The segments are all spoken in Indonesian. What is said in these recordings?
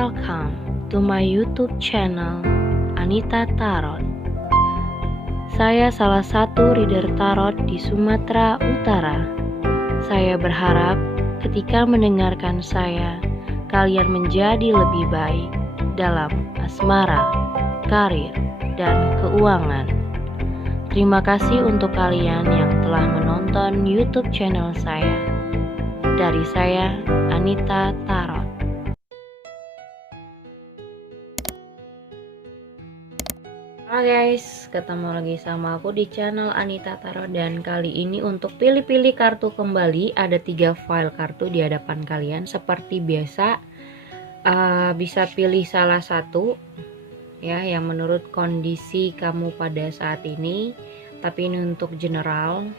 welcome to my YouTube channel Anita Tarot. Saya salah satu reader tarot di Sumatera Utara. Saya berharap ketika mendengarkan saya, kalian menjadi lebih baik dalam asmara, karir, dan keuangan. Terima kasih untuk kalian yang telah menonton YouTube channel saya. Dari saya, Anita Tarot. Halo guys, ketemu lagi sama aku di channel Anita Tarot. Dan kali ini untuk pilih-pilih kartu kembali, ada 3 file kartu di hadapan kalian. Seperti biasa, bisa pilih salah satu ya, yang menurut kondisi kamu pada saat ini. Tapi ini untuk general,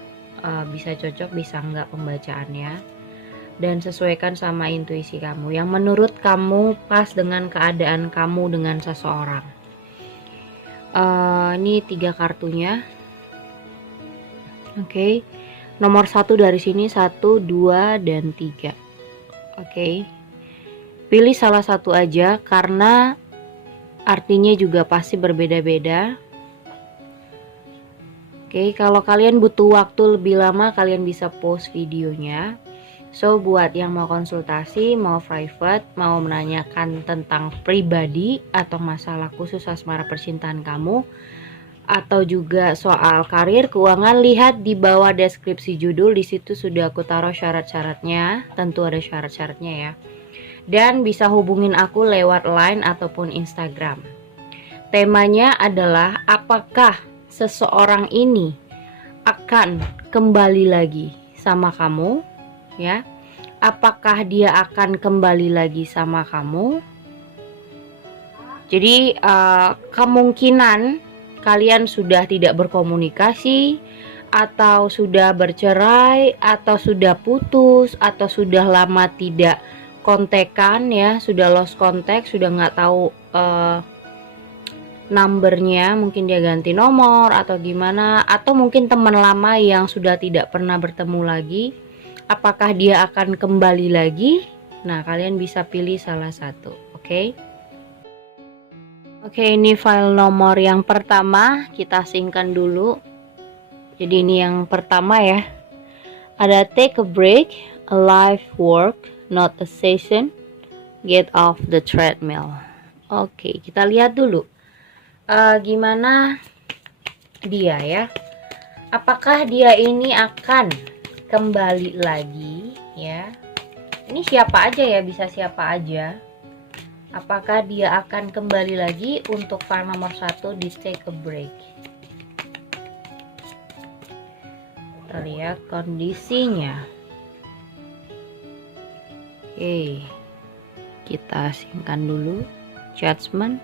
bisa cocok bisa enggak pembacaannya, dan sesuaikan sama intuisi kamu yang menurut kamu pas dengan keadaan kamu dengan seseorang. Ini 3 kartunya. Oke. Nomor 1 dari sini 1, 2, dan 3. Oke. Pilih salah satu aja karena artinya juga pasti berbeda-beda. Oke, kalau kalian butuh waktu lebih lama, kalian bisa pause videonya. So, buat yang mau konsultasi, mau private, mau menanyakan tentang pribadi atau masalah khusus asmara percintaan kamu, atau juga soal karir, keuangan, lihat di bawah deskripsi judul. Di situ sudah aku taruh syarat-syaratnya. Tentu ada syarat-syaratnya ya. Dan bisa hubungin aku lewat Line ataupun Instagram. Temanya adalah apakah seseorang ini akan kembali lagi sama kamu, ya? Apakah dia akan kembali lagi sama kamu? Jadi kemungkinan kalian sudah tidak berkomunikasi, atau sudah bercerai, atau sudah putus, atau sudah lama tidak kontekan ya, sudah lost contact, sudah nggak tahu numbernya, mungkin dia ganti nomor atau gimana, atau mungkin teman lama yang sudah tidak pernah bertemu lagi. Apakah dia akan kembali lagi? Nah, kalian bisa pilih salah satu. Oke. Oke, ini file nomor yang pertama, kita asingkan dulu. Jadi ini yang pertama ya. Ada take a break, a life work, not a session, get off the treadmill. Oke, kita lihat dulu gimana dia ya. Apakah dia ini akan kembali lagi ya? Ini siapa aja ya, bisa siapa aja. Apakah dia akan kembali lagi untuk file nomor 1 di take a break? Kita lihat kondisinya. Oke, kita asingkan dulu. Judgment,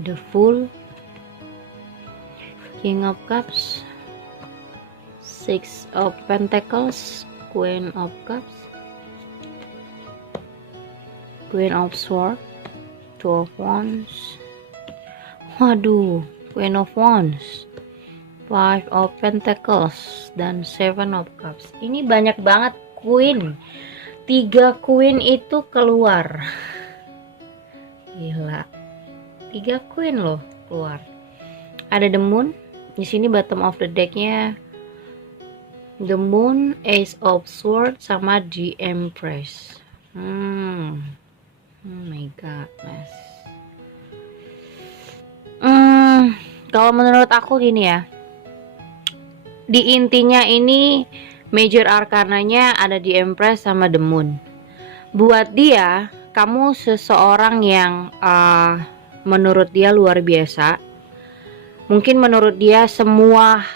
the Fool, King of Cups, Six of Pentacles, Queen of Cups, Queen of Swords, Two of Wands. Waduh, Queen of Wands, Five of Pentacles, dan Seven of Cups. Ini banyak banget Queen. 3 Queen itu keluar. Gila. 3 Queen loh keluar. Ada the Moon. Di sini bottom of the decknya the Moon, Ace of Swords, sama the Empress. Oh my goodness. Kalau menurut aku gini ya. Di intinya ini major arkananya ada di Empress sama the Moon. Buat dia, kamu seseorang yang menurut dia luar biasa. Mungkin menurut dia semua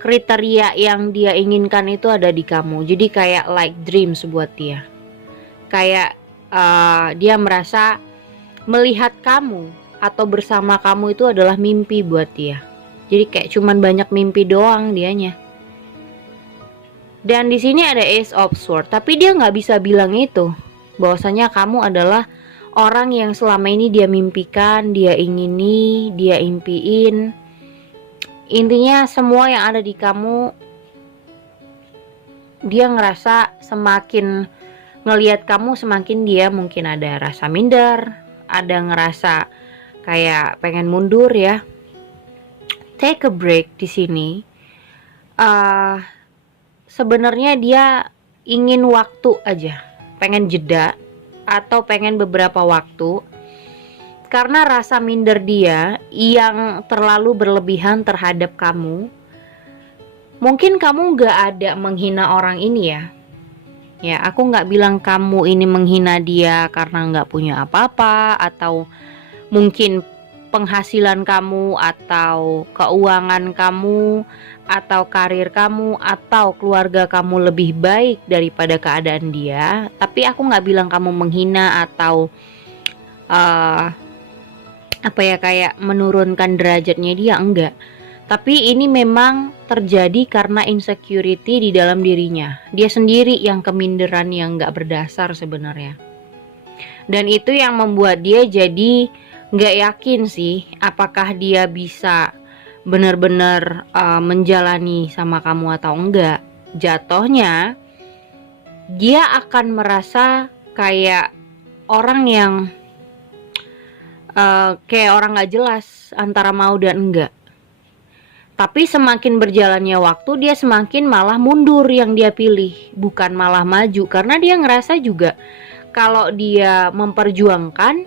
kriteria yang dia inginkan itu ada di kamu. Jadi kayak like dreams buat dia. Kayak dia merasa melihat kamu atau bersama kamu itu adalah mimpi buat dia. Jadi kayak cuman banyak mimpi doang dianya. Dan di sini ada Ace of Swords, tapi dia nggak bisa bilang itu, bahwasanya kamu adalah orang yang selama ini dia mimpikan, dia ingini, dia impiin. Intinya semua yang ada di kamu, dia ngerasa semakin ngelihat kamu semakin dia mungkin ada rasa minder, ada ngerasa kayak pengen mundur ya. Take a break di sini. Sebenarnya dia ingin waktu aja, pengen jeda atau pengen beberapa waktu karena rasa minder dia yang terlalu berlebihan terhadap kamu. Mungkin kamu gak ada menghina orang ini ya. Ya, aku gak bilang kamu ini menghina dia karena gak punya apa-apa, atau mungkin penghasilan kamu, atau keuangan kamu, atau karir kamu, atau keluarga kamu lebih baik daripada keadaan dia. Tapi aku gak bilang kamu menghina atau kayak menurunkan derajatnya dia, enggak. Tapi ini memang terjadi karena insecurity di dalam dirinya. Dia sendiri yang keminderan yang enggak berdasar sebenarnya. Dan itu yang membuat dia jadi enggak yakin sih apakah dia bisa benar-benar menjalani sama kamu atau enggak. Jatuhnya dia akan merasa kayak orang yang kayak orang gak jelas antara mau dan enggak. Tapi semakin berjalannya waktu, dia semakin malah mundur yang dia pilih, bukan malah maju. Karena dia ngerasa juga kalau dia memperjuangkan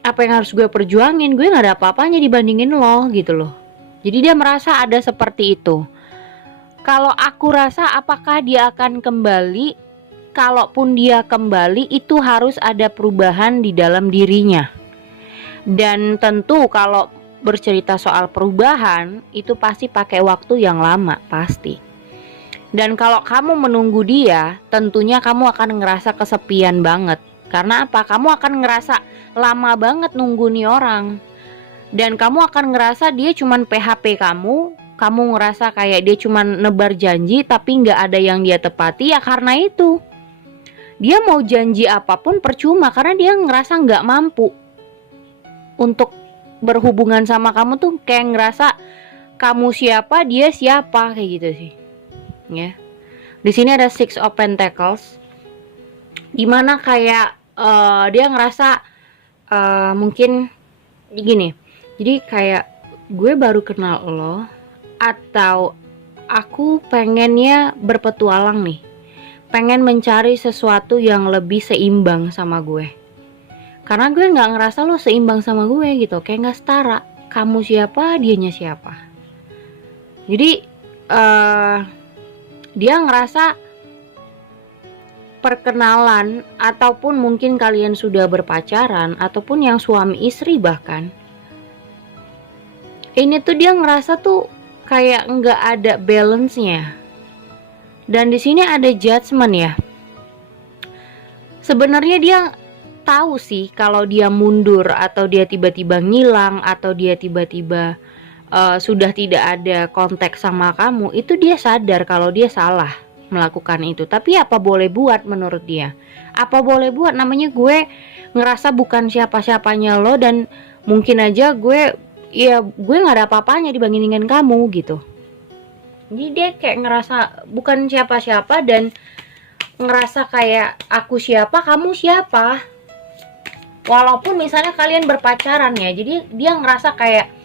apa yang harus gue perjuangin, gue gak ada apa-apanya dibandingin lo gitu loh. Jadi dia merasa ada seperti itu. Kalau aku rasa apakah dia akan kembali? Kalaupun dia kembali, itu harus ada perubahan di dalam dirinya. Dan tentu kalau bercerita soal perubahan itu pasti pakai waktu yang lama, pasti. Dan kalau kamu menunggu dia, tentunya kamu akan ngerasa kesepian banget. Karena apa? Kamu akan ngerasa lama banget nunggu nih orang. Dan kamu akan ngerasa dia cuman PHP kamu. Kamu ngerasa kayak dia cuman nebar janji tapi gak ada yang dia tepati. Ya karena itu dia mau janji apapun percuma, karena dia ngerasa gak mampu untuk berhubungan sama kamu tuh kayak ngerasa kamu siapa, dia siapa, kayak gitu sih. Ya. Di sini ada Six of Pentacles. Dimana kayak dia ngerasa mungkin gini. Jadi kayak gue baru kenal lo, atau aku pengennya berpetualang nih. Pengen mencari sesuatu yang lebih seimbang sama gue. Karena gue gak ngerasa lo seimbang sama gue gitu. Kayak gak setara. Kamu siapa, dianya siapa. Jadi dia ngerasa perkenalan, ataupun mungkin kalian sudah berpacaran, ataupun yang suami istri bahkan, ini tuh dia ngerasa tuh kayak gak ada balance-nya. Dan di sini ada judgment ya. Sebenarnya dia tahu sih kalau dia mundur, atau dia tiba-tiba ngilang, atau dia tiba-tiba sudah tidak ada kontak sama kamu, itu dia sadar kalau dia salah melakukan itu. Tapi apa boleh buat menurut dia? Apa boleh buat, namanya gue ngerasa bukan siapa-siapanya lo, dan mungkin aja gue gak ada apa-apanya dibandingin kamu gitu. Jadi dia kayak ngerasa bukan siapa-siapa, dan ngerasa kayak aku siapa, kamu siapa. Walaupun misalnya kalian berpacaran ya, jadi dia ngerasa kayak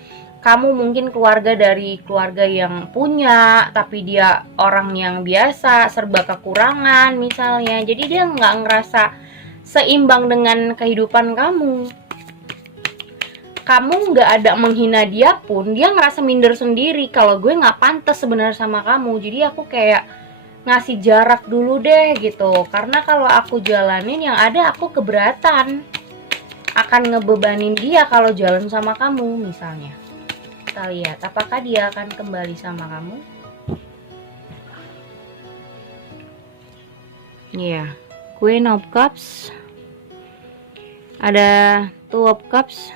kamu mungkin keluarga dari keluarga yang punya, tapi dia orang yang biasa, serba kekurangan misalnya. Jadi dia nggak ngerasa seimbang dengan kehidupan kamu. Kamu nggak ada menghina dia pun, dia ngerasa minder sendiri kalau gue nggak pantas sebenarnya sama kamu. Jadi aku kayak ngasih jarak dulu deh gitu. Karena kalau aku jalanin yang ada aku keberatan, akan ngebebanin dia kalau jalan sama kamu misalnya. Kita lihat apakah dia akan kembali sama kamu. Iya, Queen of Cups, ada Two of Cups,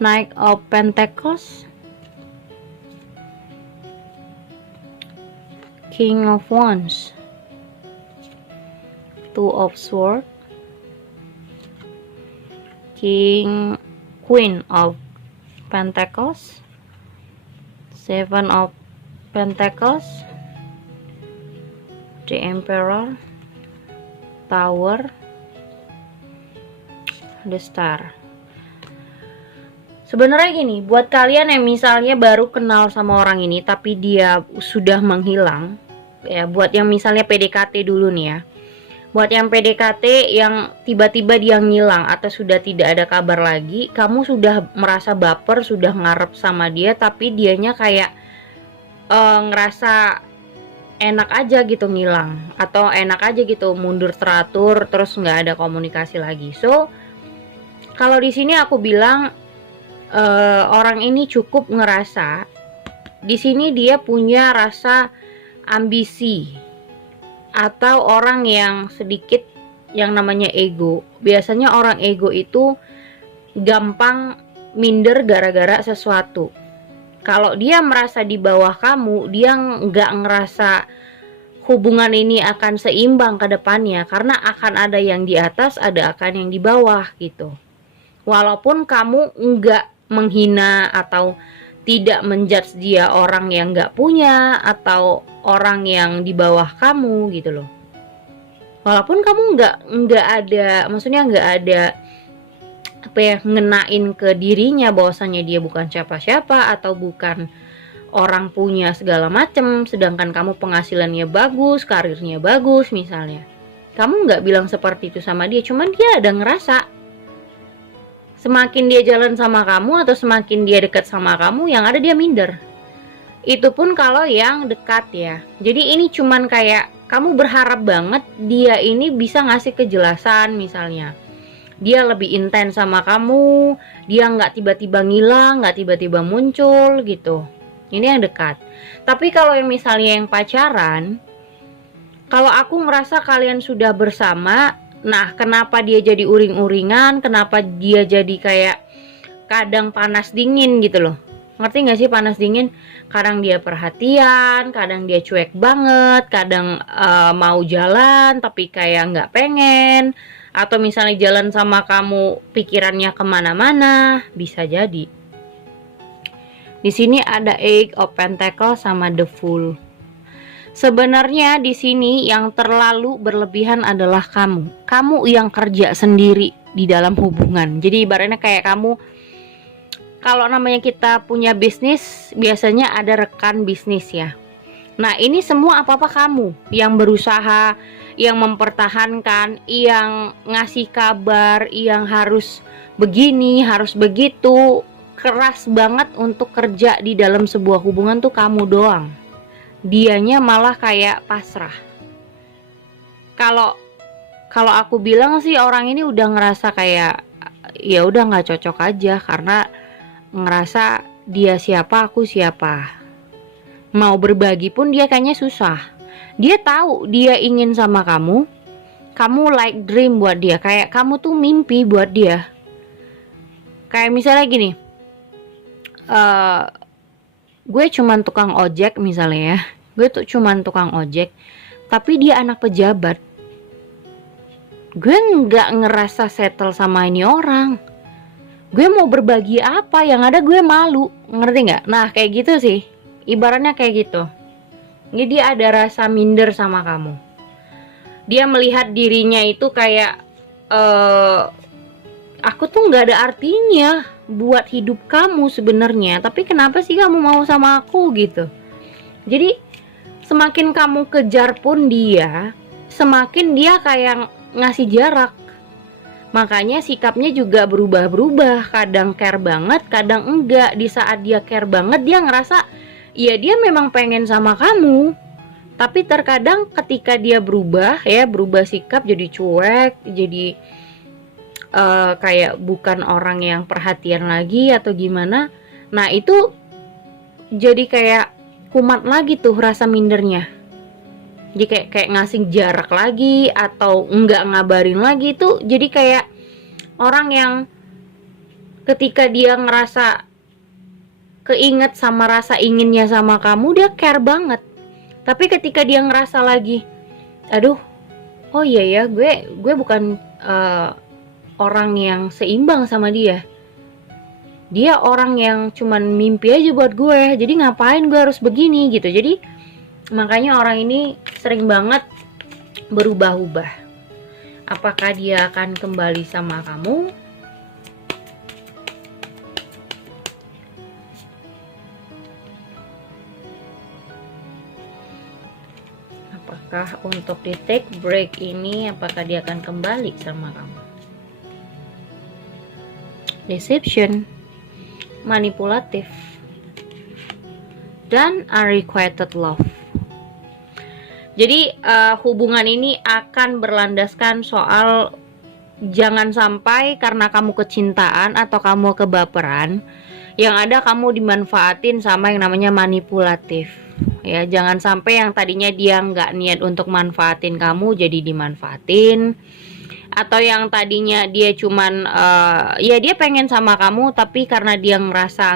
Knight of Pentacles, King of Wands, Two of Swords, Queen of Pentacles, Seven of Pentacles, The Emperor, Tower, The Star. Sebenarnya gini, buat kalian yang misalnya baru kenal sama orang ini tapi dia sudah menghilang, ya buat yang misalnya PDKT dulu nih ya. Buat yang PDKT yang tiba-tiba dia ngilang atau sudah tidak ada kabar lagi, kamu sudah merasa baper, sudah ngarep sama dia tapi dianya kayak ngerasa enak aja gitu ngilang, atau enak aja gitu mundur teratur terus nggak ada komunikasi lagi. So, kalau di sini aku bilang orang ini cukup ngerasa di sini dia punya rasa ambisi atau orang yang sedikit yang namanya ego. Biasanya orang ego itu gampang minder gara-gara sesuatu. Kalau dia merasa di bawah kamu, dia nggak ngerasa hubungan ini akan seimbang ke depannya, karena akan ada yang di atas, ada akan yang di bawah gitu. Walaupun kamu nggak menghina atau tidak menjudge dia orang yang nggak punya atau orang yang di bawah kamu gitu loh. Walaupun kamu nggak ada, maksudnya nggak ada apa ya, ngenain ke dirinya bahwasanya dia bukan siapa-siapa atau bukan orang punya segala macem, sedangkan kamu penghasilannya bagus, karirnya bagus misalnya. Kamu nggak bilang seperti itu sama dia, cuman dia ada ngerasa semakin dia jalan sama kamu atau semakin dia dekat sama kamu, yang ada dia minder. Itu pun kalau yang dekat ya. Jadi ini cuman kayak kamu berharap banget dia ini bisa ngasih kejelasan misalnya. Dia lebih intens sama kamu, dia nggak tiba-tiba ngilang, nggak tiba-tiba muncul gitu. Ini yang dekat. Tapi kalau yang misalnya yang pacaran, kalau aku merasa kalian sudah bersama, nah, kenapa dia jadi uring-uringan? Kenapa dia jadi kayak kadang panas dingin gitu loh? Ngerti gak sih panas dingin? Kadang dia perhatian, kadang dia cuek banget, kadang mau jalan tapi kayak nggak pengen. Atau misalnya jalan sama kamu pikirannya kemana-mana, bisa jadi. Di sini ada Eight of Pentacles sama The Fool. Sebenarnya di sini yang terlalu berlebihan adalah kamu. Kamu yang kerja sendiri di dalam hubungan. Jadi ibaratnya kayak kamu, kalau namanya kita punya bisnis, biasanya ada rekan bisnis ya. Nah, ini semua apa-apa kamu yang berusaha, yang mempertahankan, yang ngasih kabar, yang harus begini, harus begitu. Keras banget untuk kerja di dalam sebuah hubungan tuh kamu doang. Dianya malah kayak pasrah. Kalau aku bilang sih orang ini udah ngerasa kayak ya udah nggak cocok aja, karena ngerasa dia siapa aku siapa. Mau berbagi pun dia kayaknya susah. Dia tahu dia ingin sama kamu like dream buat dia, kayak kamu tuh mimpi buat dia. Kayak misalnya gini, gue cuman tukang ojek misalnya ya, gue tuh cuman tukang ojek tapi dia anak pejabat, gue nggak ngerasa settle sama ini orang. Gue mau berbagi apa, yang ada gue malu, ngerti nggak? Nah kayak gitu sih, ibaratnya kayak gitu. Jadi dia ada rasa minder sama kamu. Dia melihat dirinya itu kayak aku tuh nggak ada artinya buat hidup kamu sebenarnya, tapi kenapa sih kamu mau sama aku gitu. Jadi semakin kamu kejar pun dia, semakin dia kayak ngasih jarak. Makanya sikapnya juga berubah-berubah, kadang care banget, kadang enggak. Di saat dia care banget, dia ngerasa ya dia memang pengen sama kamu, tapi terkadang ketika dia berubah sikap, jadi cuek, jadi kayak bukan orang yang perhatian lagi atau gimana. Nah itu jadi kayak kumat lagi tuh rasa mindernya. Jadi kayak ngasih jarak lagi atau enggak ngabarin lagi tuh. Jadi kayak orang yang ketika dia ngerasa keinget sama rasa inginnya sama kamu, dia care banget. Tapi ketika dia ngerasa lagi, aduh, oh iya ya, gue bukan orang yang seimbang sama dia. Dia orang yang cuman mimpi aja buat gue. Jadi ngapain gue harus begini gitu. Jadi makanya orang ini sering banget berubah-ubah. Apakah dia akan kembali sama kamu? Apakah untuk di take break ini, apakah dia akan kembali sama kamu? Deception, manipulatif, dan unrequited love. Jadi hubungan ini akan berlandaskan soal jangan sampai karena kamu kecintaan atau kamu kebaperan, yang ada kamu dimanfaatin sama yang namanya manipulatif. Ya, jangan sampai yang tadinya dia nggak niat untuk manfaatin kamu jadi dimanfaatin, atau yang tadinya dia cuman ya dia pengen sama kamu tapi karena dia ngerasa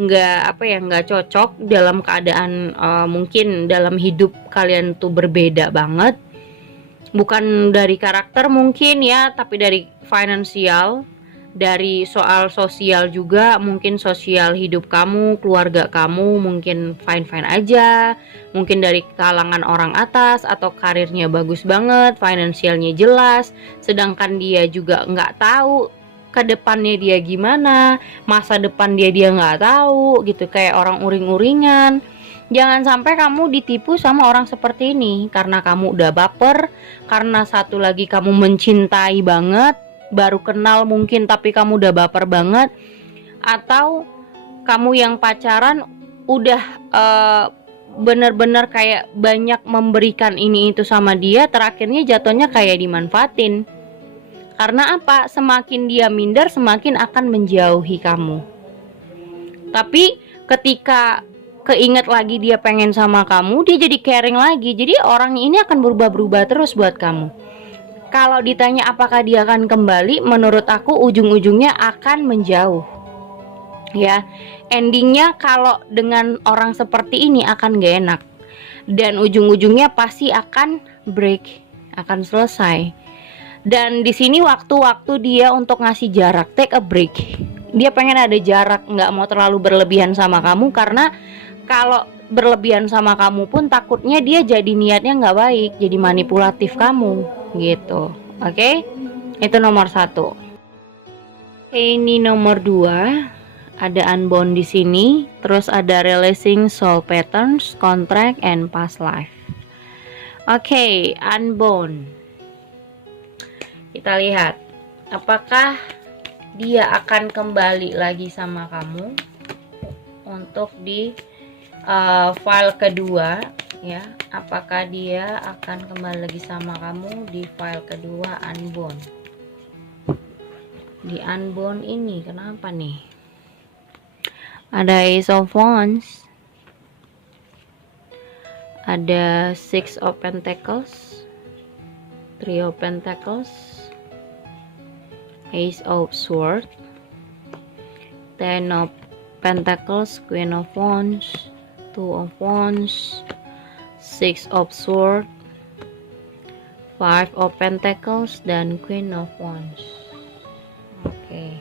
nggak cocok dalam keadaan mungkin dalam hidup kalian tuh berbeda banget, bukan dari karakter mungkin ya, tapi dari finansial, dari soal sosial juga, mungkin sosial hidup kamu, keluarga kamu mungkin fine-fine aja, mungkin dari kalangan orang atas atau karirnya bagus banget, finansialnya jelas, sedangkan dia juga nggak tahu ke depannya dia gimana, masa depan dia nggak tahu gitu, kayak orang uring-uringan. Jangan sampai kamu ditipu sama orang seperti ini karena kamu udah baper, karena satu lagi kamu mencintai banget, baru kenal mungkin tapi kamu udah baper banget, atau kamu yang pacaran udah bener-bener kayak banyak memberikan ini itu sama dia, terakhirnya jatuhnya kayak dimanfaatin. Karena apa? Semakin dia minder, semakin akan menjauhi kamu. Tapi ketika keinget lagi dia pengen sama kamu, dia jadi caring lagi. Jadi orang ini akan berubah-berubah terus buat kamu. Kalau ditanya apakah dia akan kembali, menurut aku ujung-ujungnya akan menjauh. Ya, endingnya kalau dengan orang seperti ini akan gak enak. Dan ujung-ujungnya pasti akan break, akan selesai. Dan di sini waktu-waktu dia untuk ngasih jarak, take a break. Dia pengen ada jarak, nggak mau terlalu berlebihan sama kamu, karena kalau berlebihan sama kamu pun takutnya dia jadi niatnya nggak baik, jadi manipulatif kamu gitu. Oke? Itu nomor 1. Ini nomor 2, ada unbound di sini, terus ada releasing soul patterns, contract, and past life. Oke, unbound. Kita lihat apakah dia akan kembali lagi sama kamu untuk di file kedua ya. Apakah dia akan kembali lagi sama kamu di file kedua unbound. Di unbound ini kenapa nih? Ada Ace of Wands, ada Six of Pentacles, Three of Pentacles, Ace of Swords, Ten of Pentacles, Queen of Wands, Two of Wands, Six of Swords, Five of Pentacles, dan Queen of Wands. Oke.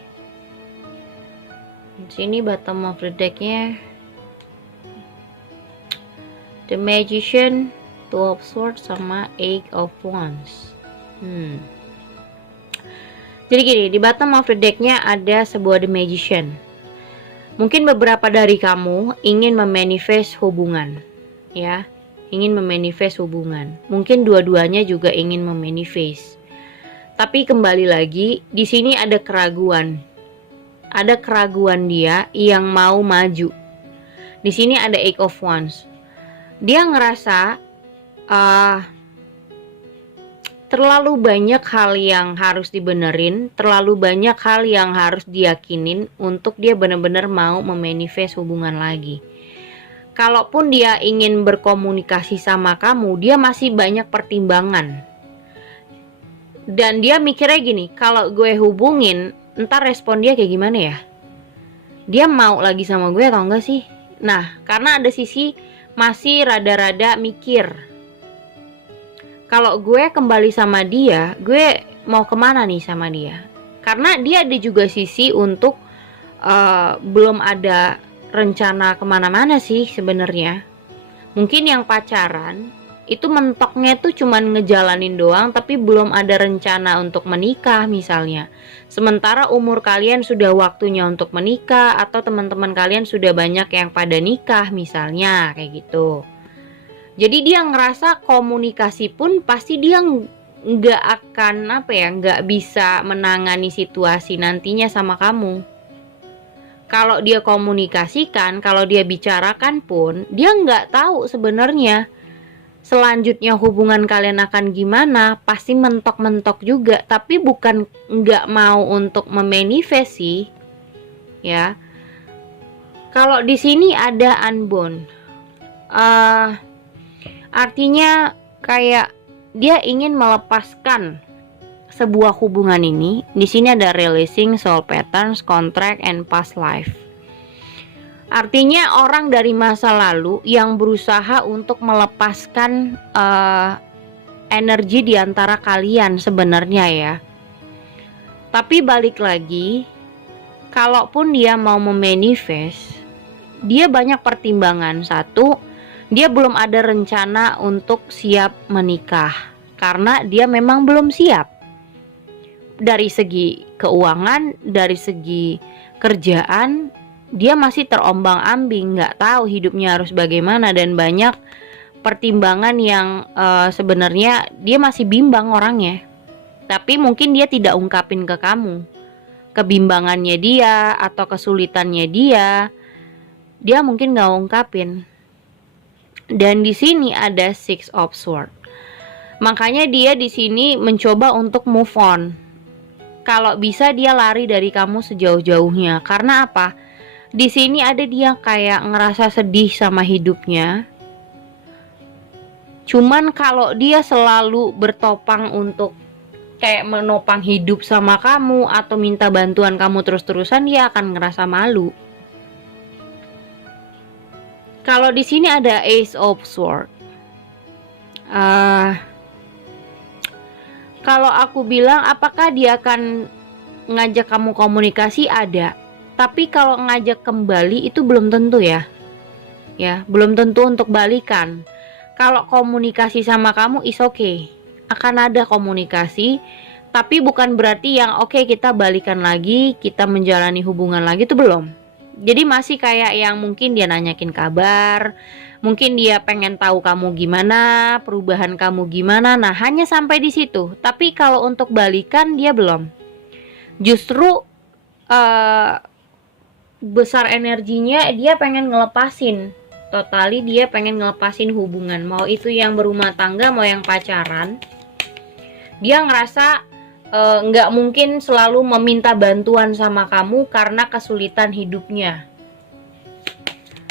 Di sini bottom of the decknya The Magician, Two of Swords, sama Eight of Wands. Jadi gini, di bottom of the decknya ada sebuah The Magician. Mungkin beberapa dari kamu ingin memanifest hubungan, ya, ingin memanifest hubungan. Mungkin dua-duanya juga ingin memanifest. Tapi kembali lagi, di sini ada keraguan. Ada keraguan dia yang mau maju. Di sini ada Eight of Wands. Dia ngerasa terlalu banyak hal yang harus dibenerin, terlalu banyak hal yang harus diyakinin untuk dia benar-benar mau memanifest hubungan lagi. Kalaupun dia ingin berkomunikasi sama kamu, dia masih banyak pertimbangan. Dan dia mikirnya gini, kalau gue hubungin, entar respon dia kayak gimana ya? Dia mau lagi sama gue atau enggak sih? Nah, karena ada sisi masih rada-rada mikir. Kalau gue kembali sama dia, gue mau kemana nih sama dia? Karena dia ada juga sisi untuk belum ada rencana kemana-mana sih sebenarnya. Mungkin yang pacaran itu mentoknya tuh cuman ngejalanin doang, tapi belum ada rencana untuk menikah misalnya. Sementara umur kalian sudah waktunya untuk menikah, atau teman-teman kalian sudah banyak yang pada nikah misalnya, kayak gitu. Jadi dia ngerasa komunikasi pun pasti dia nggak akan nggak bisa menangani situasi nantinya sama kamu. Kalau dia komunikasikan, kalau dia bicarakan pun, dia nggak tahu sebenarnya selanjutnya hubungan kalian akan gimana. Pasti mentok-mentok juga, tapi bukan nggak mau untuk memanifest sih, ya. Kalau di sini ada unbound, artinya kayak dia ingin melepaskan sebuah hubungan ini. Di sini ada releasing soul patterns, contract, and past life. Artinya orang dari masa lalu yang berusaha untuk melepaskan energi di antara kalian sebenarnya ya. Tapi balik lagi, kalaupun dia mau memanifest, dia banyak pertimbangan. Satu, dia belum ada rencana untuk siap menikah karena dia memang belum siap. Dari segi keuangan, dari segi kerjaan, dia masih terombang-ambing, nggak tahu hidupnya harus bagaimana, dan banyak pertimbangan yang sebenarnya dia masih bimbang orangnya. Tapi mungkin dia tidak ungkapin ke kamu kebimbangannya dia atau kesulitannya dia mungkin nggak ungkapin. Dan di sini ada Six of Swords. Makanya dia di sini mencoba untuk move on. Kalau bisa dia lari dari kamu sejauh-jauhnya. Karena apa? Di sini ada dia kayak ngerasa sedih sama hidupnya. Cuman kalau dia selalu bertopang untuk kayak menopang hidup sama kamu atau minta bantuan kamu terus-terusan, dia akan ngerasa malu. Kalau di sini ada Ace of Swords. Kalau aku bilang apakah dia akan ngajak kamu komunikasi, ada. Tapi kalau ngajak kembali itu belum tentu ya. Ya, belum tentu untuk balikan. Kalau komunikasi sama kamu is okay. Akan ada komunikasi, tapi bukan berarti yang oke kita balikan lagi, kita menjalani hubungan lagi, itu belum. Jadi masih kayak yang mungkin dia nanyakin kabar, mungkin dia pengen tahu kamu gimana, perubahan kamu gimana. Nah, hanya sampai di situ. Tapi kalau untuk balikan dia belum. Justru besar energinya dia pengen ngelepasin. Totali dia pengen ngelepasin hubungan. Mau itu yang berumah tangga, mau yang pacaran. Dia ngerasa nggak mungkin selalu meminta bantuan sama kamu karena kesulitan hidupnya.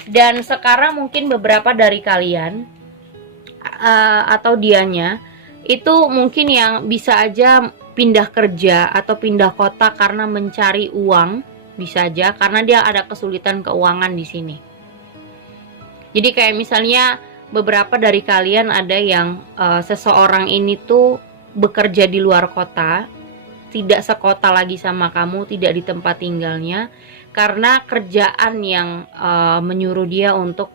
Dan sekarang mungkin beberapa dari kalian atau dianya itu mungkin yang bisa aja pindah kerja atau pindah kota karena mencari uang, bisa aja karena dia ada kesulitan keuangan di sini. Jadi kayak misalnya beberapa dari kalian ada yang seseorang ini tuh bekerja di luar kota, tidak sekota lagi sama kamu, tidak di tempat tinggalnya, karena kerjaan yang menyuruh dia untuk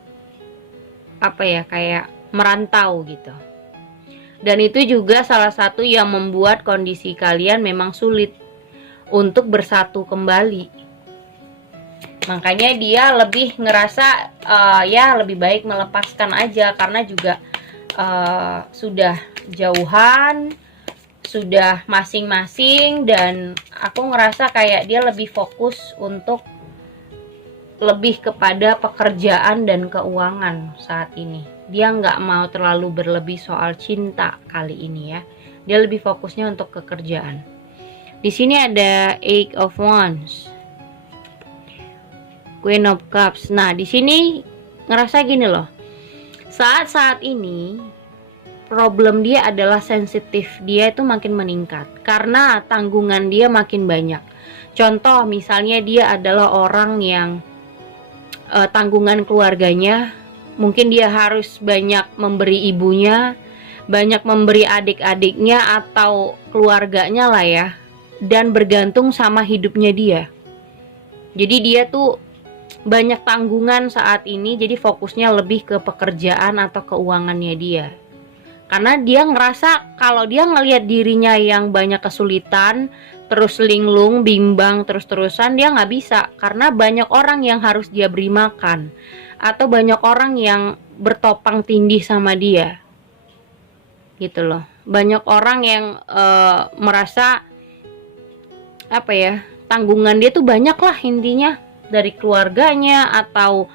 kayak merantau gitu. Dan itu juga salah satu yang membuat kondisi kalian memang sulit untuk bersatu kembali. Makanya dia lebih ngerasa ya lebih baik melepaskan aja, karena juga sudah jauhan, sudah masing-masing, dan aku ngerasa kayak dia lebih fokus untuk lebih kepada pekerjaan dan keuangan saat ini. Dia nggak mau terlalu berlebih soal cinta kali ini ya. Dia lebih fokusnya untuk kekerjaan. Di sini ada Eight of Wands, Queen of Cups. Nah, di sini ngerasa gini loh. Saat ini problem dia adalah sensitif. Dia itu makin meningkat karena tanggungan dia makin banyak. Contoh misalnya dia adalah orang yang tanggungan keluarganya, mungkin dia harus banyak memberi ibunya, banyak memberi adik-adiknya atau keluarganya lah ya, dan bergantung sama hidupnya dia. Jadi dia tuh banyak tanggungan saat ini, jadi fokusnya lebih ke pekerjaan atau keuangannya dia. Karena dia ngerasa kalau dia ngelihat dirinya yang banyak kesulitan, terus linglung, bimbang terus-terusan, dia nggak bisa. Karena banyak orang yang harus dia beri makan, atau banyak orang yang bertopang tindih sama dia, gitu loh. Banyak orang yang merasa apa ya, tanggungan dia tuh banyak lah intinya, dari keluarganya atau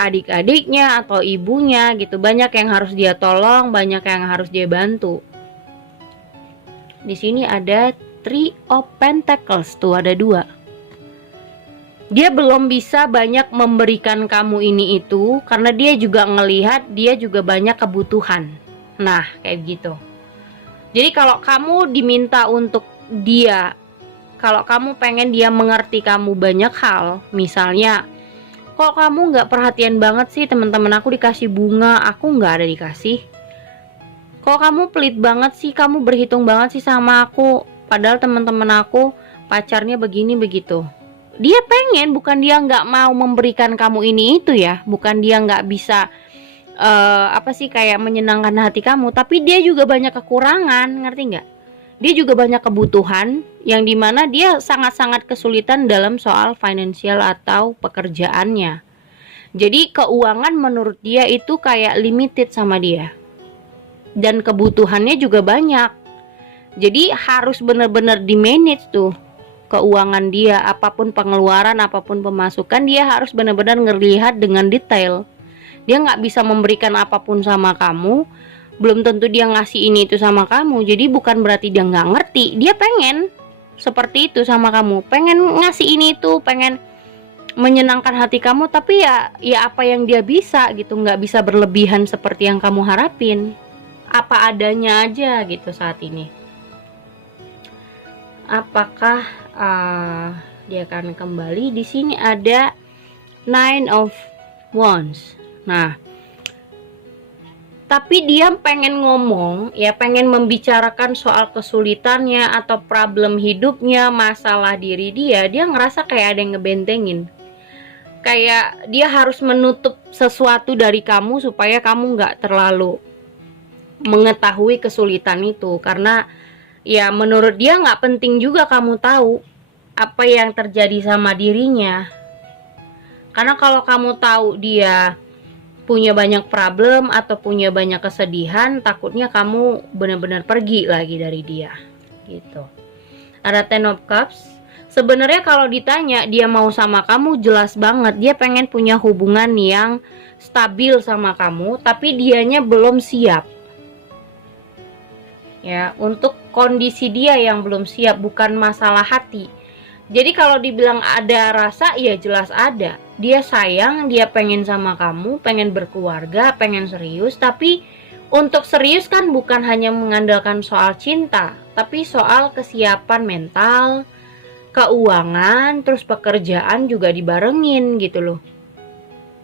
adik-adiknya atau ibunya gitu. Banyak yang harus dia tolong, banyak yang harus dia bantu. Di sini ada Three of Pentacles, tuh ada 2. Dia belum bisa banyak memberikan kamu ini itu karena dia juga ngelihat dia juga banyak kebutuhan. Nah, kayak gitu. Jadi kalau kamu diminta untuk dia, kalau kamu pengen dia mengerti kamu banyak hal, misalnya, kok kamu nggak perhatian banget sih, teman-teman aku dikasih bunga, aku nggak ada dikasih. Kok kamu pelit banget sih, kamu berhitung banget sih sama aku, padahal teman-teman aku pacarnya begini begitu. Dia pengen, bukan dia nggak mau memberikan kamu ini itu ya, bukan dia nggak bisa apa sih, kayak menyenangkan hati kamu, tapi dia juga banyak kekurangan, ngerti nggak? Dia juga banyak kebutuhan yang dimana dia sangat-sangat kesulitan dalam soal finansial atau pekerjaannya. Jadi keuangan menurut dia itu kayak limited sama dia, dan kebutuhannya juga banyak. Jadi harus benar-benar di manage tuh keuangan dia, apapun pengeluaran, apapun pemasukan, dia harus benar-benar ngelihat dengan detail. Dia nggak bisa memberikan apapun sama kamu, belum tentu dia ngasih ini itu sama kamu. Jadi bukan berarti dia nggak ngerti, dia pengen seperti itu sama kamu, pengen ngasih ini itu, pengen menyenangkan hati kamu, tapi ya apa yang dia bisa gitu, nggak bisa berlebihan seperti yang kamu harapin, apa adanya aja gitu saat ini. Apakah dia akan kembali? Di sini ada Nine of Wands. Nah, tapi dia pengen ngomong, ya pengen membicarakan soal kesulitannya atau problem hidupnya, masalah diri dia ngerasa kayak ada yang ngebentengin. Kayak dia harus menutup sesuatu dari kamu supaya kamu nggak terlalu mengetahui kesulitan itu. Karena ya menurut dia nggak penting juga kamu tahu apa yang terjadi sama dirinya. Karena kalau kamu tahu dia punya banyak problem atau punya banyak kesedihan, takutnya kamu benar-benar pergi lagi dari dia gitu. Ada Ten of Cups. Sebenarnya kalau ditanya dia mau sama kamu, jelas banget dia pengen punya hubungan yang stabil sama kamu, tapi dianya belum siap ya. Untuk kondisi dia yang belum siap, bukan masalah hati. Jadi kalau dibilang ada rasa, ya jelas ada. Dia sayang, dia pengen sama kamu, pengen berkeluarga, pengen serius. Tapi untuk serius kan bukan hanya mengandalkan soal cinta, tapi soal kesiapan mental, keuangan, terus pekerjaan juga dibarengin gitu loh.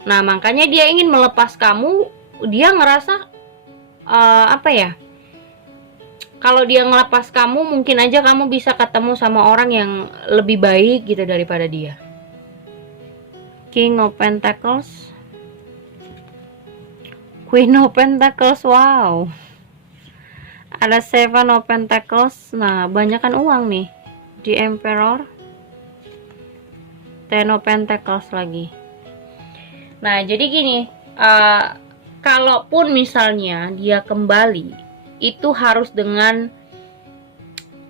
Nah makanya dia ingin melepas kamu. Dia ngerasa apa ya, kalau dia ngelepas kamu, mungkin aja kamu bisa ketemu sama orang yang lebih baik gitu daripada dia. King of Pentacles, Queen of Pentacles, wow. Ada Seven of Pentacles. Nah, banyakan uang nih. The Emperor, Ten of Pentacles lagi. Nah, jadi gini, kalaupun misalnya dia kembali, itu harus dengan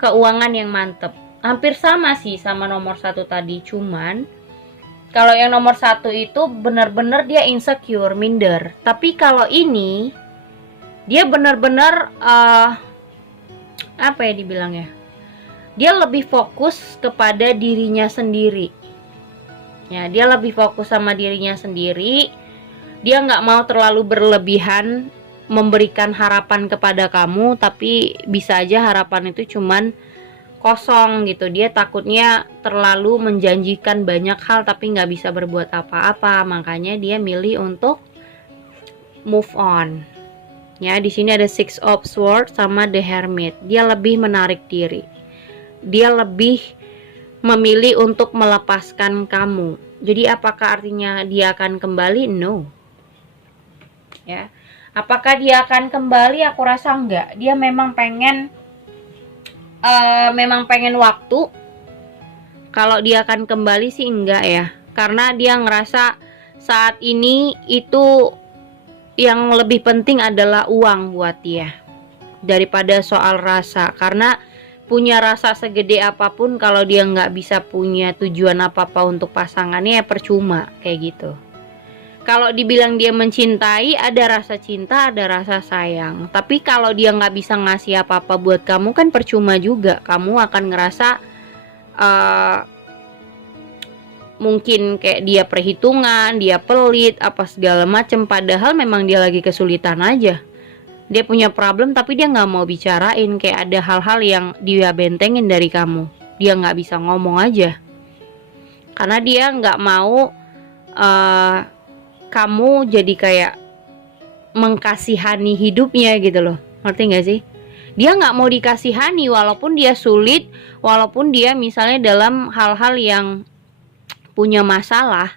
keuangan yang mantep. Hampir sama sih sama nomor 1 tadi, cuman kalau yang nomor 1 itu benar-benar dia insecure, minder. Tapi kalau ini dia benar-benar apa ya dibilangnya, dia lebih fokus kepada dirinya sendiri ya. Dia lebih fokus sama dirinya sendiri. Dia nggak mau terlalu berlebihan memberikan harapan kepada kamu, tapi bisa aja harapan itu cuman kosong gitu. Dia takutnya terlalu menjanjikan banyak hal tapi nggak bisa berbuat apa-apa, makanya dia milih untuk move on ya. Di sini ada Six of Swords sama The Hermit. Dia lebih menarik diri, dia lebih memilih untuk melepaskan kamu. Jadi apakah artinya dia akan kembali? No ya. Apakah dia akan kembali? Aku rasa enggak. Dia memang pengen waktu. Kalau dia akan kembali sih enggak ya, karena dia ngerasa saat ini itu yang lebih penting adalah uang buat dia daripada soal rasa. Karena punya rasa segede apapun, kalau dia nggak bisa punya tujuan apa-apa untuk pasangannya, ya percuma kayak gitu. Kalau dibilang dia mencintai, ada rasa cinta, ada rasa sayang. Tapi kalau dia nggak bisa ngasih apa-apa buat kamu, kan percuma juga. Kamu akan ngerasa mungkin kayak dia perhitungan, dia pelit, apa segala macem. Padahal memang dia lagi kesulitan aja. Dia punya problem tapi dia nggak mau bicarain. Kayak ada hal-hal yang dia bentengin dari kamu. Dia nggak bisa ngomong aja. Karena dia nggak mau kamu jadi kayak mengkasihani hidupnya gitu loh. Ngerti nggak sih? Dia nggak mau dikasihani walaupun dia sulit, walaupun dia misalnya dalam hal-hal yang punya masalah,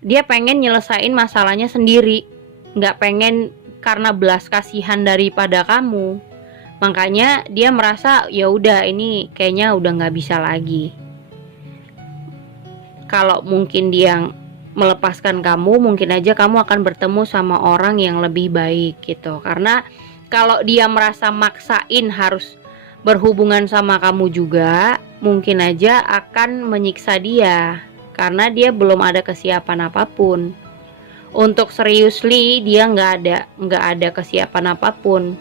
dia pengen nyelesain masalahnya sendiri, nggak pengen karena belas kasihan daripada kamu. Makanya dia merasa ya udah, ini kayaknya udah nggak bisa lagi. Kalau mungkin dia melepaskan kamu, mungkin aja kamu akan bertemu sama orang yang lebih baik gitu. Karena kalau dia merasa maksain harus berhubungan sama kamu juga, mungkin aja akan menyiksa dia. Karena dia belum ada kesiapan apapun. Untuk seriously dia nggak ada kesiapan apapun.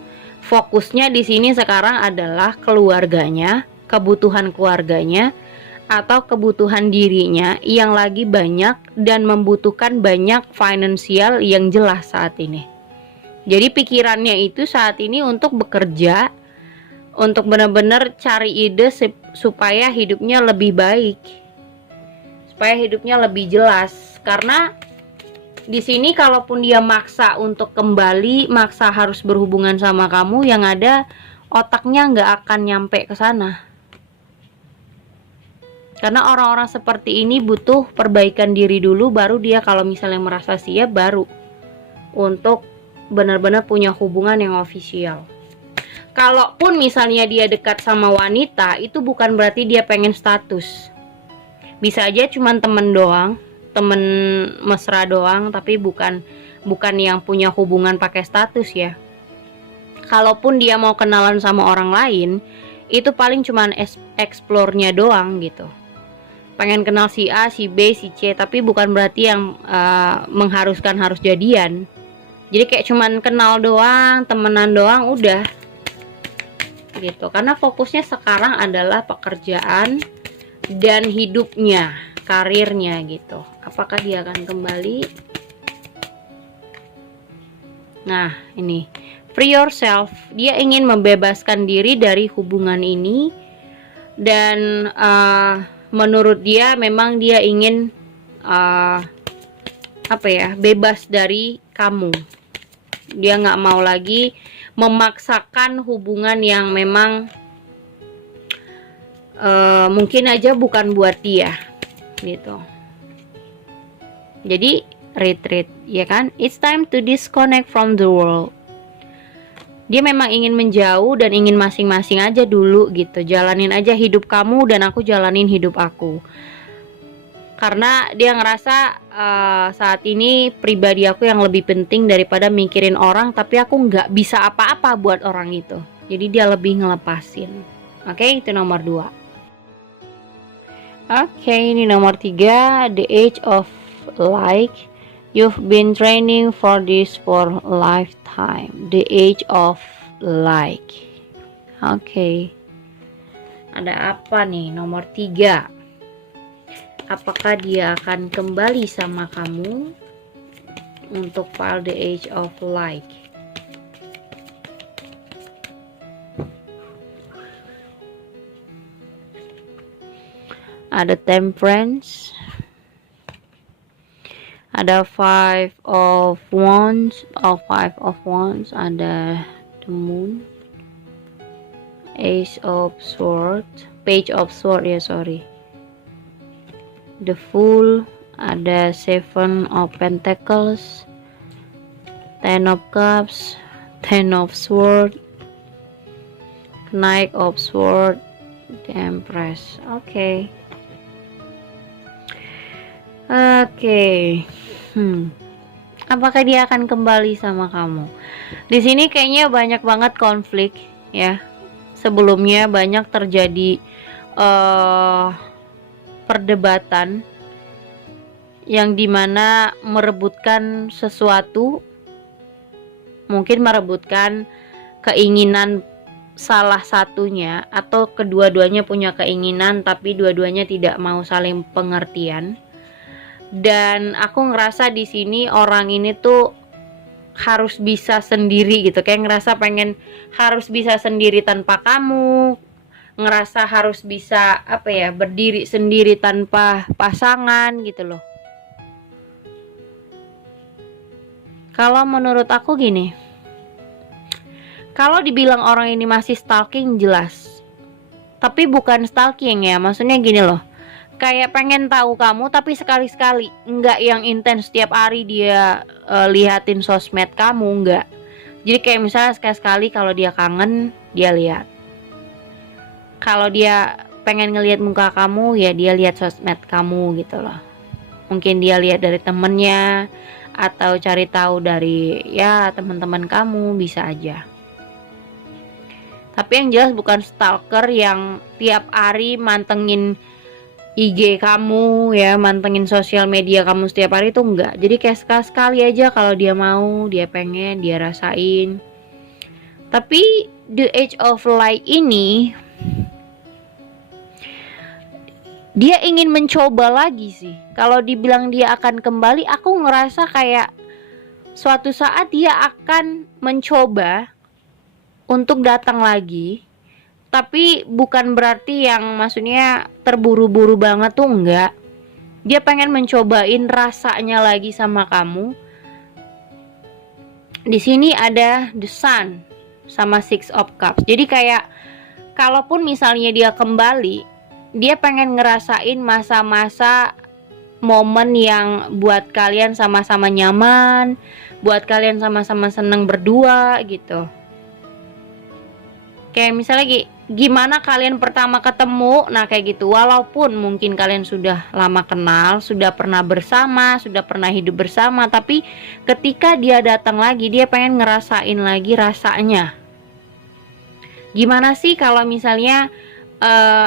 Fokusnya di sini sekarang adalah keluarganya, kebutuhan keluarganya, atau kebutuhan dirinya yang lagi banyak dan membutuhkan banyak finansial yang jelas saat ini. Jadi pikirannya itu saat ini untuk bekerja, untuk benar-benar cari ide supaya hidupnya lebih baik, supaya hidupnya lebih jelas. Karena di sini kalaupun dia maksa untuk kembali, maksa harus berhubungan sama kamu, yang ada otaknya nggak akan nyampe ke sana. Karena orang-orang seperti ini butuh perbaikan diri dulu, baru dia kalau misalnya merasa siap, baru untuk benar-benar punya hubungan yang ofisial. Kalaupun misalnya dia dekat sama wanita, itu bukan berarti dia pengen status. Bisa aja cuman temen doang, temen mesra doang, tapi bukan yang punya hubungan pakai status ya. Kalaupun dia mau kenalan sama orang lain, itu paling cuman explore-nya doang gitu. Pengen kenal si A, si B, si C, tapi bukan berarti yang mengharuskan harus jadian. Jadi kayak cuman kenal doang, temenan doang, udah gitu. Karena fokusnya sekarang adalah pekerjaan dan hidupnya, karirnya gitu. Apakah dia akan kembali? Nah, ini free yourself. Dia ingin membebaskan diri dari hubungan ini. Dan menurut dia memang dia ingin bebas dari kamu. Dia nggak mau lagi memaksakan hubungan yang memang mungkin aja bukan buat dia gitu. Jadi retreat, ya kan? It's time to disconnect from the world. Dia memang ingin menjauh dan ingin masing-masing aja dulu gitu. Jalanin aja hidup kamu dan aku jalanin hidup aku. Karena dia ngerasa saat ini pribadi aku yang lebih penting daripada mikirin orang, tapi aku nggak bisa apa-apa buat orang itu. Jadi dia lebih ngelepasin. Oke, itu nomor 2. Oke, ini nomor 3, the age of like. You've been training for this for lifetime. The age of like. Oke. Ada apa nih nomor 3? Apakah dia akan kembali sama kamu untuk file the age of like? Ada temperance, ada five of wands, ada the moon, ace of swords, page of sword ya, sorry, the fool, ada seven of pentacles, Ten of Cups, Ten of Swords, Knight of Swords, The Empress. Oke. Apakah dia akan kembali sama kamu? Di sini kayaknya banyak banget konflik ya. Sebelumnya banyak terjadi perdebatan yang dimana merebutkan sesuatu, mungkin merebutkan keinginan salah satunya atau kedua-duanya punya keinginan tapi dua-duanya tidak mau saling pengertian. Dan aku ngerasa di sini orang ini tuh harus bisa sendiri gitu, kayak ngerasa pengen harus bisa sendiri tanpa kamu, ngerasa harus bisa berdiri sendiri tanpa pasangan gitu loh. Kalau menurut aku gini, kalau dibilang orang ini masih stalking jelas, tapi bukan stalking ya, maksudnya gini loh, kayak pengen tahu kamu tapi sekali-sekali, nggak yang intens setiap hari dia liatin sosmed kamu, nggak. Jadi kayak misalnya sekali-sekali kalau dia kangen dia lihat, kalau dia pengen ngelihat muka kamu ya dia lihat sosmed kamu gitu loh. Mungkin dia lihat dari temennya atau cari tahu dari ya teman-teman kamu, bisa aja. Tapi yang jelas bukan stalker yang tiap hari mantengin IG kamu ya, mantengin sosial media kamu setiap hari, itu enggak. Jadi kayak sekali-sekali aja kalau dia mau, dia pengen, dia rasain. Tapi The Age of Light ini dia ingin mencoba lagi sih. Kalau dibilang dia akan kembali, aku ngerasa kayak suatu saat dia akan mencoba untuk datang lagi. Tapi bukan berarti yang maksudnya terburu-buru banget tuh, enggak. Dia pengen mencobain rasanya lagi sama kamu. Di sini ada The Sun sama Six of Cups. Jadi kayak kalaupun misalnya dia kembali, dia pengen ngerasain masa-masa momen yang buat kalian sama-sama nyaman, buat kalian sama-sama seneng berdua gitu. Kayak misalnya gimana kalian pertama ketemu, nah kayak gitu. Walaupun mungkin kalian sudah lama kenal, sudah pernah bersama, sudah pernah hidup bersama, tapi ketika dia datang lagi, dia pengen ngerasain lagi rasanya. Gimana sih kalau misalnya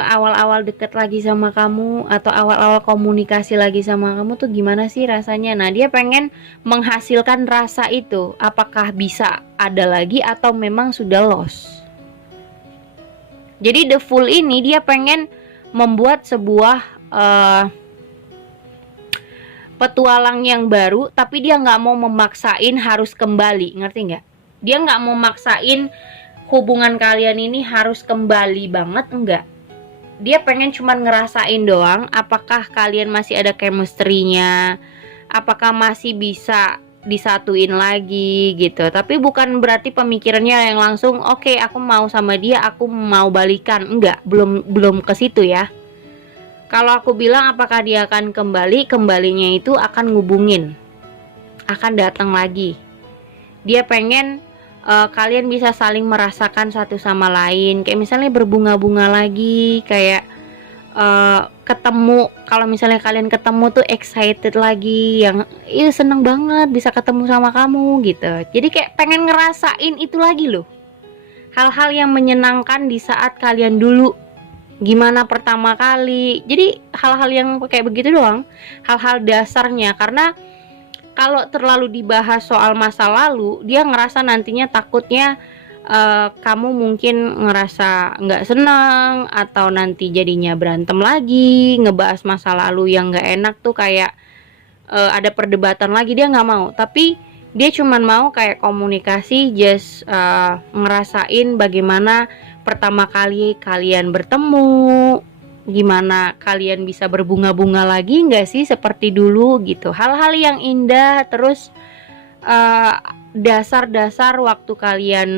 awal-awal deket lagi sama kamu atau awal-awal komunikasi lagi sama kamu tuh gimana sih rasanya? Nah, dia pengen menghasilkan rasa itu. Apakah bisa ada lagi atau memang sudah lost? Jadi The Fool ini dia pengen membuat sebuah petualang yang baru, tapi dia nggak mau memaksain harus kembali, ngerti nggak? Dia nggak mau maksain hubungan kalian ini harus kembali banget, enggak. Dia pengen cuman ngerasain doang, apakah kalian masih ada chemistry-nya, apakah masih bisa disatuin lagi gitu. Tapi bukan berarti pemikirannya yang langsung oke, aku mau sama dia, aku mau balikan. Enggak, belum ke situ ya. Kalau aku bilang apakah dia akan kembali, kembalinya itu akan ngubungin, akan datang lagi. Dia pengen kalian bisa saling merasakan satu sama lain, kayak misalnya berbunga-bunga lagi, kayak ketemu. Kalau misalnya kalian ketemu tuh excited lagi, yang seneng banget bisa ketemu sama kamu gitu. Jadi kayak pengen ngerasain itu lagi loh, hal-hal yang menyenangkan di saat kalian dulu gimana pertama kali. Jadi hal-hal yang kayak begitu doang, hal-hal dasarnya. Karena kalau terlalu dibahas soal masa lalu, dia ngerasa nantinya takutnya kamu mungkin ngerasa nggak senang, atau nanti jadinya berantem lagi, ngebahas masa lalu yang nggak enak tuh, kayak ada perdebatan lagi. Dia nggak mau, tapi dia cuman mau kayak komunikasi, just ngerasain bagaimana pertama kali kalian bertemu, gimana kalian bisa berbunga-bunga lagi nggak sih seperti dulu gitu. Hal-hal yang indah, terus dasar-dasar waktu kalian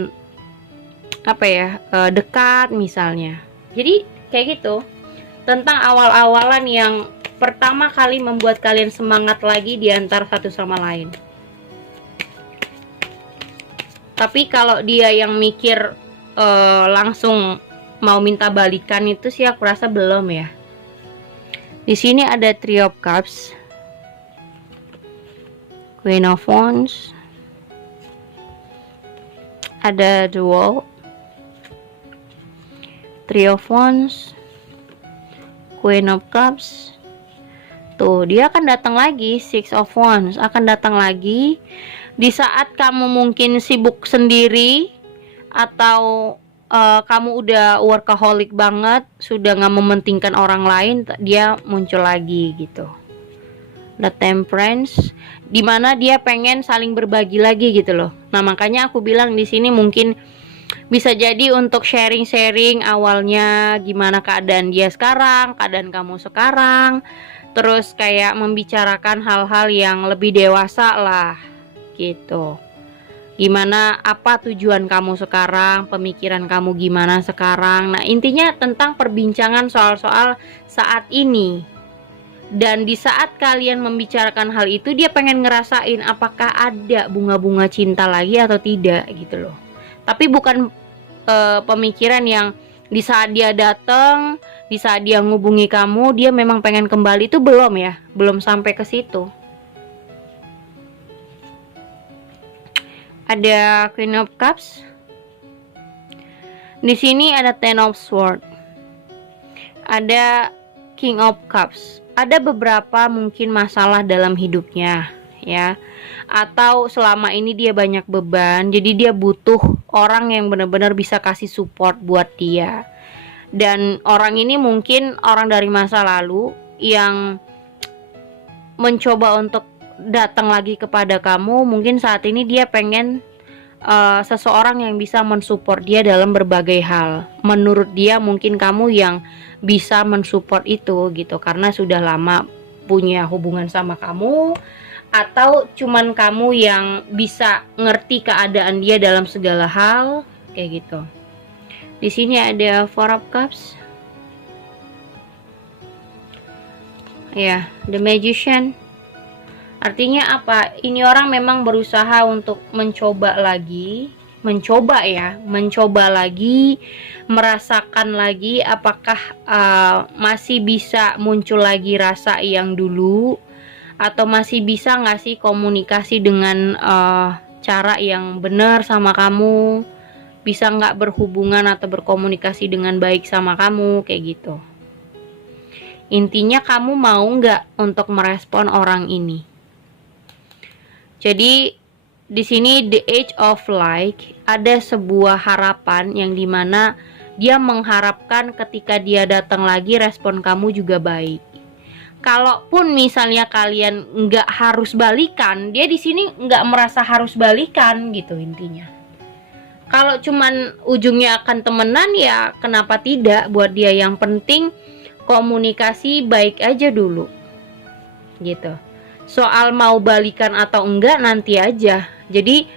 dekat misalnya. Jadi kayak gitu, tentang awal-awalan yang pertama kali membuat kalian semangat lagi di antara satu sama lain. Tapi kalau dia yang mikir langsung mau minta balikan itu sih aku rasa belum ya. Di sini ada Three of Cups, Queen of Wands, ada The Wall, Three of Wands, Queen of Cups. Tuh, dia akan datang lagi. Six of Wands akan datang lagi di saat kamu mungkin sibuk sendiri atau kamu udah workaholic banget, sudah nggak mementingkan orang lain, dia muncul lagi gitu. The Temperance, dimana dia pengen saling berbagi lagi gitu loh. Nah makanya aku bilang di sini mungkin bisa jadi untuk sharing-sharing awalnya gimana keadaan dia sekarang, keadaan kamu sekarang, terus kayak membicarakan hal-hal yang lebih dewasa lah gitu. Gimana, apa tujuan kamu sekarang, pemikiran kamu gimana sekarang. Nah intinya tentang perbincangan soal-soal saat ini. Dan di saat kalian membicarakan hal itu, dia pengen ngerasain apakah ada bunga-bunga cinta lagi atau tidak gitu loh. Tapi bukan pemikiran yang di saat dia datang, di saat dia ngubungi kamu, dia memang pengen kembali, itu belum ya, belum sampai ke situ. Ada Queen of Cups. Di sini ada Ten of Swords. Ada King of Cups. Ada beberapa mungkin masalah dalam hidupnya ya. Atau selama ini dia banyak beban, jadi dia butuh orang yang benar-benar bisa kasih support buat dia. Dan orang ini mungkin orang dari masa lalu yang mencoba untuk datang lagi kepada kamu. Mungkin saat ini dia pengen seseorang yang bisa mensupport dia dalam berbagai hal. Menurut dia mungkin kamu yang bisa mensupport itu gitu, karena sudah lama punya hubungan sama kamu, atau cuman kamu yang bisa ngerti keadaan dia dalam segala hal kayak gitu. Di sini ada Four of Cups. Ya, The Magician. Artinya apa? Ini orang memang berusaha untuk mencoba lagi, mencoba lagi, merasakan lagi apakah masih bisa muncul lagi rasa yang dulu, atau masih bisa nggak sih komunikasi dengan cara yang benar sama kamu, bisa nggak berhubungan atau berkomunikasi dengan baik sama kamu kayak gitu. Intinya kamu mau nggak untuk merespon orang ini. Jadi di sini the age of light, ada sebuah harapan yang dimana dia mengharapkan ketika dia datang lagi respon kamu juga baik. Kalaupun misalnya kalian nggak harus balikan, dia di sini nggak merasa harus balikan gitu intinya. Kalau cuman ujungnya akan temenan ya kenapa tidak, buat dia yang penting komunikasi baik aja dulu gitu. Soal mau balikan atau enggak nanti aja. Jadi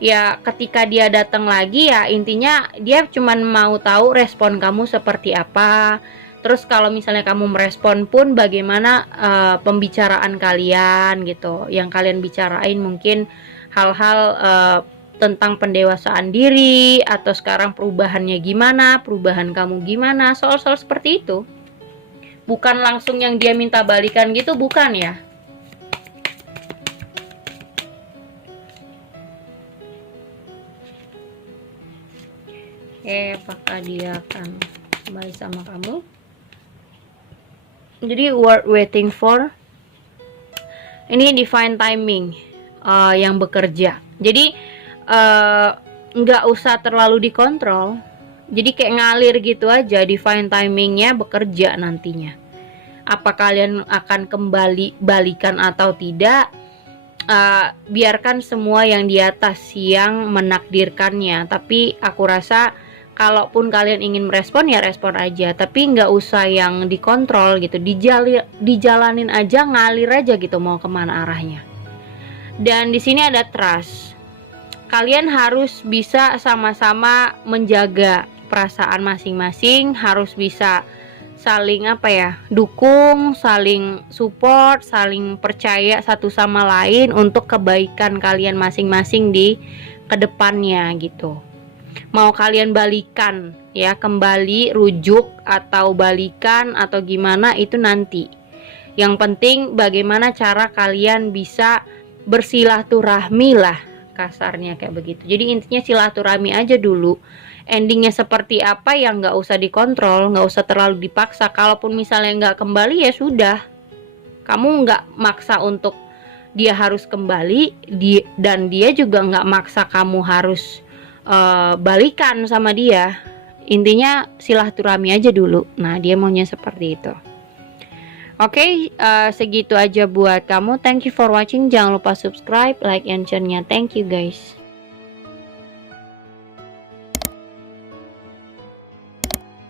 ya ketika dia datang lagi ya intinya dia cuman mau tahu respon kamu seperti apa. Terus kalau misalnya kamu merespon pun bagaimana pembicaraan kalian gitu. Yang kalian bicarain mungkin hal-hal tentang pendewasaan diri, atau sekarang perubahannya gimana, perubahan kamu gimana, soal-soal seperti itu. Bukan langsung yang dia minta balikan gitu, bukan ya. Apakah dia akan kembali sama kamu? Jadi worth waiting for. Ini divine timing yang bekerja. Jadi nggak usah terlalu dikontrol. Jadi kayak ngalir gitu aja. Divine timingnya bekerja nantinya. Apa kalian akan kembali balikan atau tidak? Biarkan semua yang di atas yang menakdirkannya. Tapi aku rasa kalaupun kalian ingin merespon ya respon aja, tapi nggak usah yang dikontrol gitu, dijalanin aja, ngalir aja gitu mau kemana arahnya. Dan di sini ada trust. Kalian harus bisa sama-sama menjaga perasaan masing-masing, harus bisa saling dukung, saling support, saling percaya satu sama lain untuk kebaikan kalian masing-masing di ke depannya gitu. Mau kalian balikan ya, kembali rujuk atau balikan atau gimana itu nanti. Yang penting bagaimana cara kalian bisa bersilaturahmi lah, kasarnya kayak begitu. Jadi intinya silaturahmi aja dulu. Endingnya seperti apa yang nggak usah dikontrol, nggak usah terlalu dipaksa. Kalaupun misalnya nggak kembali ya sudah, kamu nggak maksa untuk dia harus kembali, dan dia juga nggak maksa kamu harus balikan sama dia. Intinya silaturahmi aja dulu. Nah, dia maunya seperti itu. Oke, segitu aja buat kamu. Thank you for watching. Jangan lupa subscribe, like, and share-nya. Thank you guys.